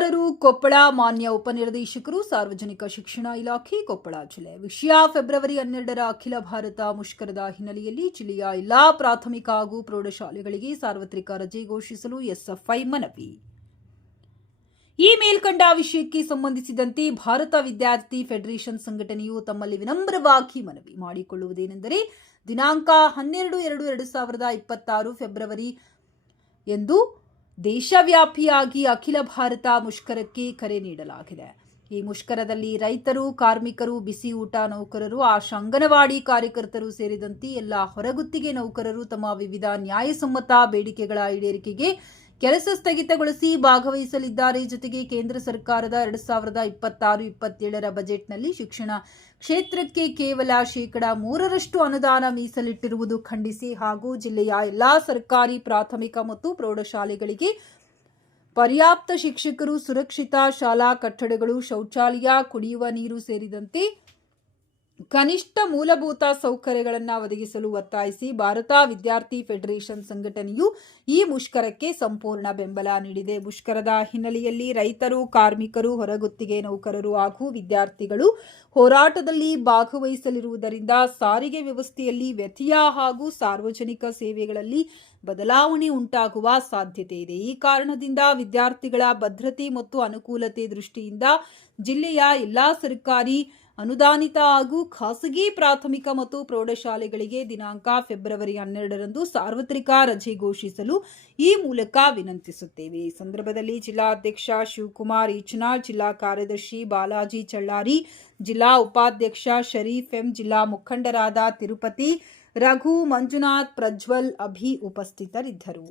ಸುದ್ದಿಗಾರರು ಕೊಪ್ಪಳ ಮಾನ್ಯ ಉಪನಿರ್ದೇಶಕರು ಸಾರ್ವಜನಿಕ ಶಿಕ್ಷಣ ಇಲಾಖೆ ಕೊಪ್ಪಳ ಜಿಲ್ಲೆ ವಿಷಯ ಫೆಬ್ರವರಿ 12ರ ಅಖಿಲ ಭಾರತ ಮುಷ್ಕರದ ಹಿನ್ನೆಲೆಯಲ್ಲಿ ಜಿಲ್ಲೆಯ ಎಲ್ಲಾ ಪ್ರಾಥಮಿಕ ಹಾಗೂ ಪ್ರೌಢಶಾಲೆಗಳಿಗೆ ಸಾರ್ವತ್ರಿಕ ರಜೆ ಘೋಷಿಸಲು ಎಸ್ಎಫ್ಐ ಮನವಿ. ಈ ಮೇಲ್ಕಂಡ ವಿಷಯಕ್ಕೆ ಸಂಬಂಧಿಸಿದಂತೆ ಭಾರತ ವಿದ್ಯಾರ್ಥಿ ಫೆಡರೇಷನ್ ಸಂಘಟನೆಯು ತಮ್ಮಲ್ಲಿ ವಿನಮ್ರವಾಗಿ ಮನವಿ ಮಾಡಿಕೊಳ್ಳುವುದೇನೆಂದರೆ ದಿನಾಂಕ 12/2/2026 ಫೆಬ್ರವರಿ ಎಂದು ದೇಶವ್ಯಾಪಿಯಾಗಿ ಅಖಿಲ ಭಾರತ ಮುಷ್ಕರಕ್ಕೆ ಕರೆ ನೀಡಲಾಗಿದೆ. ಈ ಮುಷ್ಕರದಲ್ಲಿ ರೈತರು, ಕಾರ್ಮಿಕರು, ಬಿಸಿ ಊಟ ನೌಕರರು, ಆಶಾ ಅಂಗನವಾಡಿ ಕಾರ್ಯಕರ್ತರು ಸೇರಿದಂತೆ ಎಲ್ಲ ಹೊರಗುತ್ತಿಗೆ ನೌಕರರು ತಮ್ಮ ವಿವಿಧ ನ್ಯಾಯಸಮ್ಮತ ಬೇಡಿಕೆಗಳ ಈಡೇರಿಕೆಗೆ ಕೆಲಸ ಸ್ಥಗಿತಗೊಳಿಸಿ ಭಾಗವಹಿಸಲಿದ್ದಾರೆ. ಜೊತೆಗೆ ಕೇಂದ್ರ ಸರ್ಕಾರದ 2026-27ರ ಬಜೆಟ್ನಲ್ಲಿ ಶಿಕ್ಷಣ ಕ್ಷೇತ್ರಕ್ಕೆ ಕೇವಲ 3% ಅನುದಾನ ಮೀಸಲಿಟ್ಟಿರುವುದು ಖಂಡಿಸಿ ಹಾಗೂ ಜಿಲ್ಲೆಯ ಎಲ್ಲಾ ಸರ್ಕಾರಿ ಪ್ರಾಥಮಿಕ ಮತ್ತು ಪ್ರೌಢಶಾಲೆಗಳಿಗೆ ಪರ್ಯಾಪ್ತ ಶಿಕ್ಷಕರು, ಸುರಕ್ಷಿತ ಶಾಲಾ ಕಟ್ಟಡಗಳು, ಶೌಚಾಲಯ, ಕುಡಿಯುವ ನೀರು ಸೇರಿದಂತೆ ಕನಿಷ್ಠ ಮೂಲಭೂತ ಸೌಕರ್ಯಗಳನ್ನು ಒದಗಿಸಲು ಒತ್ತಾಯಿಸಿ ಭಾರತ ವಿದ್ಯಾರ್ಥಿ ಫೆಡರೇಷನ್ ಸಂಘಟನೆಯು ಈ ಮುಷ್ಕರಕ್ಕೆ ಸಂಪೂರ್ಣ ಬೆಂಬಲ ನೀಡಿದೆ. ಮುಷ್ಕರದ ಹಿನ್ನೆಲೆಯಲ್ಲಿ ರೈತರು, ಕಾರ್ಮಿಕರು, ಹೊರಗುತ್ತಿಗೆ ನೌಕರರು ಹಾಗೂ ವಿದ್ಯಾರ್ಥಿಗಳು ಹೋರಾಟದಲ್ಲಿ ಭಾಗವಹಿಸಲಿರುವುದರಿಂದ ಸಾರಿಗೆ ವ್ಯವಸ್ಥೆಯಲ್ಲಿ ವ್ಯತ್ಯಯ ಹಾಗೂ ಸಾರ್ವಜನಿಕ ಸೇವೆಗಳಲ್ಲಿ ಬದಲಾವಣೆ ಉಂಟಾಗುವ ಸಾಧ್ಯತೆ ಇದೆ. ಈ ಕಾರಣದಿಂದ ವಿದ್ಯಾರ್ಥಿಗಳ ಭದ್ರತೆ ಮತ್ತು ಅನುಕೂಲತೆ ದೃಷ್ಟಿಯಿಂದ ಜಿಲ್ಲೆಯ ಎಲ್ಲಾ ಸರ್ಕಾರಿ, ಅನುದಾನಿತ ಹಾಗೂ ಖಾಸಗಿ ಪ್ರಾಥಮಿಕ ಮತ್ತು ಪ್ರೌಢಶಾಲೆಗಳಿಗೆ ದಿನಾಂಕ ಫೆಬ್ರವರಿ 12ರಂದು ಸಾರ್ವತ್ರಿಕ ರಜೆ ಘೋಷಿಸಲು ಈ ಮೂಲಕ ವಿನಂತಿಸುತ್ತೇವೆ. ಈ ಸಂದರ್ಭದಲ್ಲಿ ಜಿಲ್ಲಾಧ್ಯಕ್ಷ ಶಿವಕುಮಾರ್ ಈಚನಾಳ್, ಜಿಲ್ಲಾ ಕಾರ್ಯದರ್ಶಿ ಬಾಲಾಜಿ ಚಳ್ಳಾರಿ, ಜಿಲ್ಲಾ ಉಪಾಧ್ಯಕ್ಷ ಶರೀಫ್ ಎಂ, ಜಿಲ್ಲಾ ಮುಖಂಡರಾದ ತಿರುಪತಿ, ರಘು, ಮಂಜುನಾಥ್, ಪ್ರಜ್ವಲ್, ಅಭಿ ಉಪಸ್ಥಿತರಿದ್ದರು.